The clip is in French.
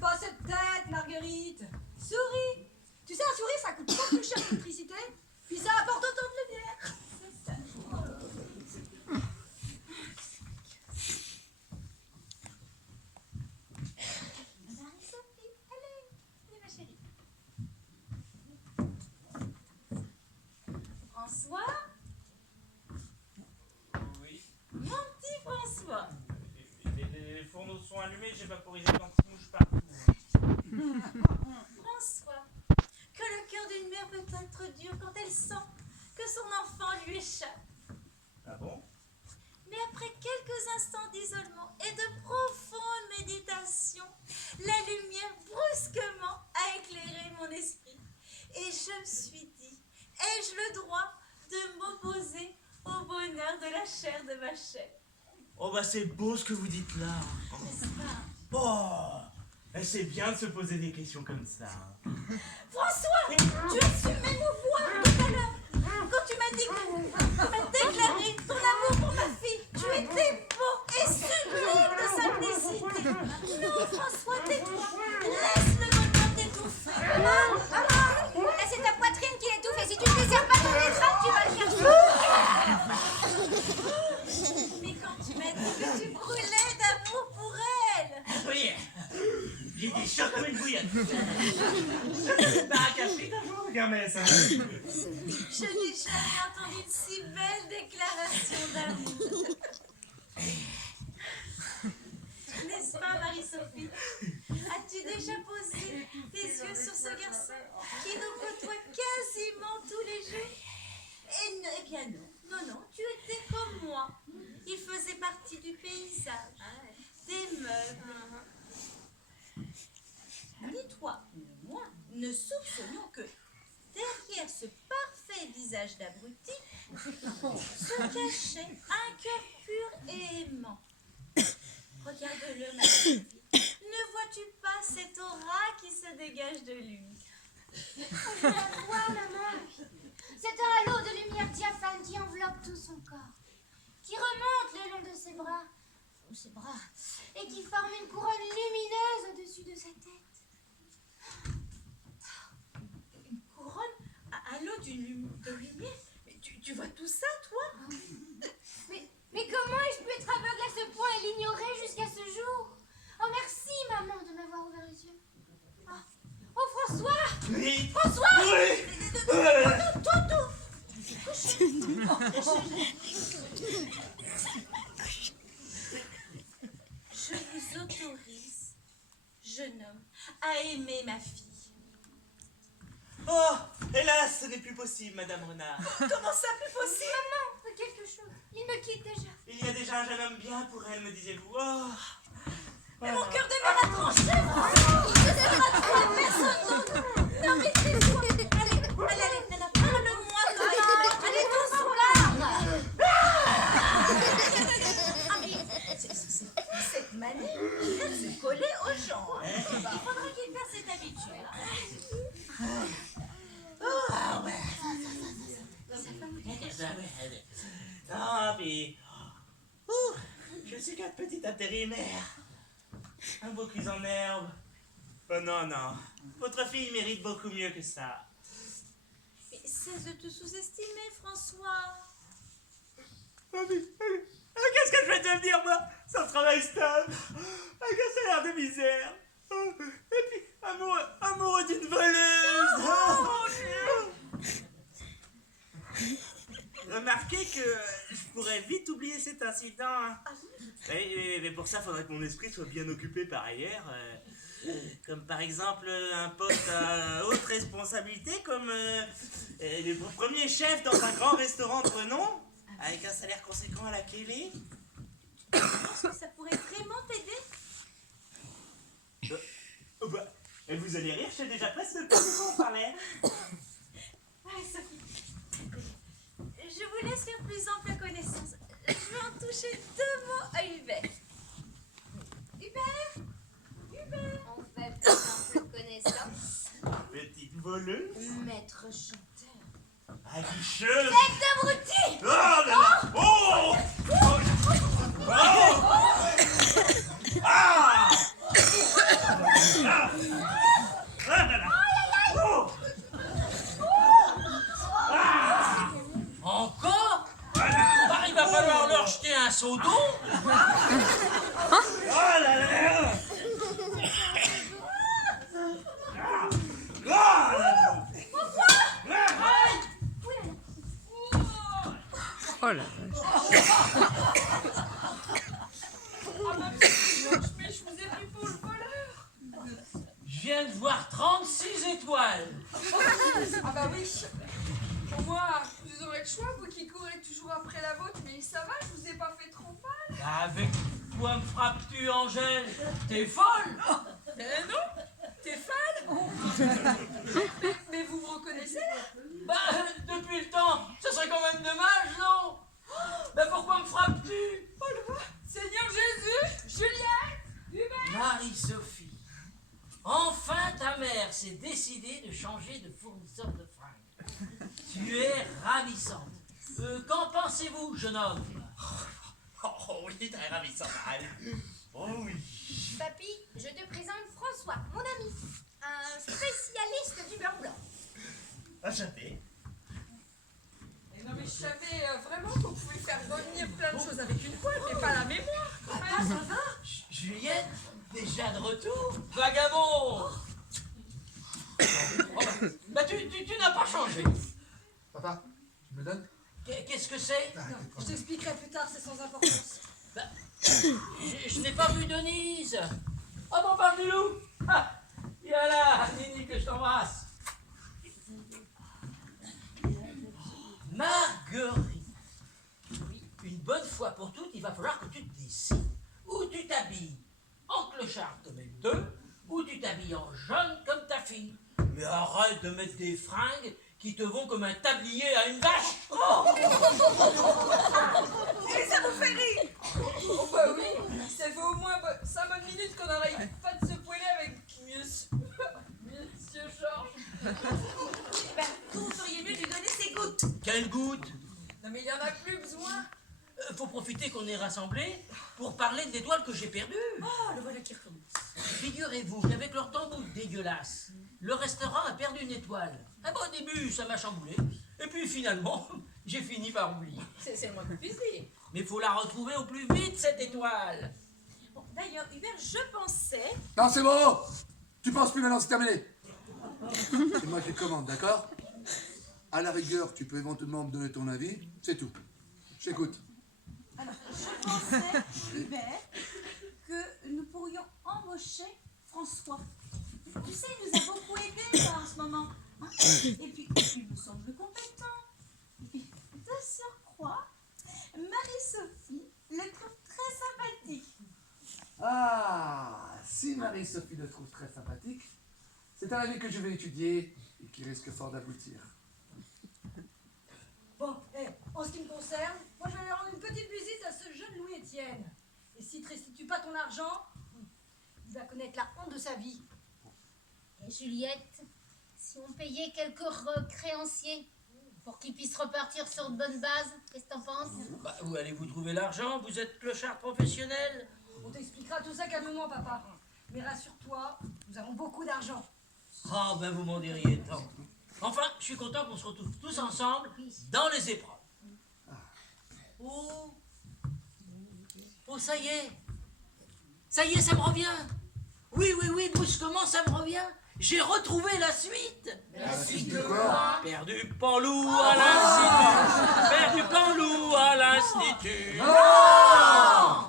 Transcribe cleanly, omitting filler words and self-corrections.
pas cette tête, Marguerite. Souris. Tu sais, un souris, ça coûte pas plus cher que l'électricité, puis ça apporte autant de lumière. C'est ça. Marie-Sophie, allez, ma chérie. François? Oui. Mon petit François. Les fourneaux sont allumés, j'ai vaporisé l'anti-mouche partout. François, que le cœur d'une mère peut être dur quand elle sent que son enfant lui échappe. Ah bon? Mais après quelques instants d'isolement et de profonde méditation, la lumière brusquement a éclairé mon esprit. Et je me suis dit, ai-je le droit de m'opposer au bonheur de la chair de ma chair? Oh bah c'est beau ce que vous dites là. N'est-ce pas? Oh, c'est bien de se poser des questions comme ça. François, tu as su m'émouvoir tout à l'heure. Quand tu m'as dit que tu m'as déclaré ton amour pour ma fille, tu étais beau et sublime de simplicité. Non, François, tais-toi. Laisse le bonheur t'étouffer. Là, c'est ta poitrine qui étouffe et si tu ne désires pas ton étreinte, tu vas le chercher. Mais quand tu m'as dit que tu brûlais d'amour pour elle. Oui, j'ai des chocs comme une bouillotte. Bah, café d'amour, gamin, ça. Je n'ai jamais entendu de si belle déclaration d'amour. N'est-ce pas, Marie-Sophie? As-tu déjà posé tes yeux sur ce garçon qui nous côtoie quasiment tous les jours? Eh bien non, tu étais comme moi. Il faisait partie du paysage, des meubles. Ni toi, ni moi ne soupçonnions que derrière ce parfait visage d'abruti se cachait un cœur pur et aimant. Regarde-le, ma fille. Ne vois-tu pas cette aura qui se dégage de lui? Je la vois, maman. C'est un halo de lumière diaphane qui enveloppe tout son corps, qui remonte le long de ses bras, et qui forme une couronne lumineuse au-dessus de sa tête. Une couronne à l'eau de lumière? Mais tu vois tout ça, toi? Mais comment ai-je pu être aveugle à ce point et l'ignorer jusqu'à ce jour? Oh, merci, maman, de m'avoir ouvert les yeux. Oh, François! Oui. François! Oui. Je vous autorise, jeune homme, à aimer ma fille. Oh, hélas, ce n'est plus possible, Madame Renard. Comment ça, plus possible? Maman, fais quelque chose. Il me quitte déjà. Il y a déjà un jeune homme bien pour elle, me disiez-vous. Oh. Mais mon cœur de mère a tranché, François. Personne d'autre. Non, mais tais-toi. Allez, Nana, parle-moi quand même. Allez, doucement. Ah, mais c'est quoi cette manie de se coller aux gens? Il faudrait qu'il perde cette habitude. Ah ouais. Non, mais... Ouh, je suis qu'un petit intérimaire. Un beau cuisse en herbe. Oh non, non. Votre fille mérite beaucoup mieux que ça. Mais cesse de te sous-estimer, François. Ah, mais qu'est-ce que je vais devenir, moi, sans travail stable, avec un salaire de misère? Oh, et puis, amoureux d'une voleuse. Oh, mon Dieu. Remarquez que je pourrais vite oublier cet incident. Hein. Mais pour ça, il faudrait que mon esprit soit bien occupé par ailleurs. Comme par exemple un poste à haute responsabilité, comme le premier chef dans un grand restaurant de renom, avec un salaire conséquent à la clé. Tu penses que ça pourrait vraiment t'aider? Bah, vous allez rire, je sais déjà presque de quoi on parlait. Sophie, je vous laisse faire plus ample connaissance. Je vais en toucher 2 mots à Hubert. Hubert, On fait plus ample connaissance. Petite voleuse. Maître chanteur. Aguicheuse. Tête d'abruti! Oh là là. Oh. Oh. Ah. Ah. Oh là là. Oh là. Je vous ai pris pour le voleur. Je viens de voir 36 étoiles. Ah bah oui. Pour moi, vous aurez le choix, vous qui courez toujours après la vôtre, mais ça va, je vous ai pas fait trop mal. Avec quoi me frappes-tu, Angèle? T'es folle? Eh non, t'es fan. Mais vous me reconnaissez? Bah, depuis le temps, ce serait quand même dommage, non? Bah, pourquoi me frappes-tu? Oh le Seigneur Jésus, Juliette, Hubert. Marie-Sophie, enfin ta mère s'est décidée de changer de fournisseur de fringues. Tu es ravissante. Qu'en pensez-vous, jeune homme? Oh oui, très ravissant. Oh oui. Papy, je te présente François, mon ami, un spécialiste du beurre blanc. Enchanté. Et non mais je savais vraiment qu'on pouvait faire revenir plein de choses avec une voix, mais pas la mémoire. Quand même. Ça va? Juliette, déjà de retour? Vagabond! Oh, bah, tu n'as pas changé. Papa, tu me le donnes? Qu'est-ce que c'est? Je t'expliquerai plus tard, c'est sans importance. Je n'ai pas vu Denise. Oh bon, parle du loup. Ah, viens là, Nini, que je t'embrasse. Marguerite. Oui, une bonne fois pour toutes, il va falloir que tu te décides. Ou tu t'habilles en clochard comme les deux, ou tu t'habilles en jaune comme ta fille. Mais arrête de mettre des fringues qui te vont comme un tablier à une vache. Oh, Et ça vous fait rire? Oh bah oui, ça fait au moins 5 bonnes minutes qu'on n'arrête pas de se poêler avec Monsieur Georges. Eh ben, vous feriez mieux de lui donner ses gouttes. quelle goutte! Non mais il y en a plus besoin. Faut profiter qu'on est rassemblés pour parler de l'étoile que j'ai perdue. Oh, le voilà qui recommence. Figurez-vous qu'avec leur tambour dégueulasse, le restaurant a perdu une étoile. Ah bon, au début, ça m'a chamboulé. Et puis finalement, j'ai fini par oublier. C'est le moins qu'on puisse dire. Mais faut la retrouver au plus vite, cette étoile. Bon, d'ailleurs, Hubert, je pensais... Non, c'est bon! Tu penses plus maintenant, c'est terminé. C'est moi qui commande, d'accord? À la rigueur, tu peux éventuellement me donner ton avis, c'est tout. J'écoute. Alors, je pensais, Hubert, que nous pourrions embaucher François. Tu sais, il nous a beaucoup aidés là, en ce moment. Hein. Et puis, il me semble compétent. Et puis, de surcroît, Marie-Sophie le trouve très sympathique. Ah, si Marie-Sophie le trouve très sympathique, c'est un avis que je vais étudier et qui risque fort d'aboutir. Bon, en ce qui me concerne, moi je vais aller rendre une petite visite à ce jeune Louis-Étienne. Et s'il ne te restitue pas ton argent, il va connaître la honte de sa vie. Et Juliette, si on payait quelques créanciers pour qu'ils puissent repartir sur de bonnes bases, qu'est-ce que t'en penses? Bah, où allez-vous trouver l'argent? Vous êtes clochard professionnel. On t'expliquera tout ça calmement, papa. Mais rassure-toi, nous avons beaucoup d'argent. Ah, ben vous m'en diriez tant. Enfin, je suis content qu'on se retrouve tous ensemble dans les épreuves. Oh, oh, ça y est. Ça y est, ça me revient. Oui, brusquement, ça me revient. J'ai retrouvé la suite. La suite de quoi? Perdu Panlou à l'institut. Perdu Panlou à l'institut. Non!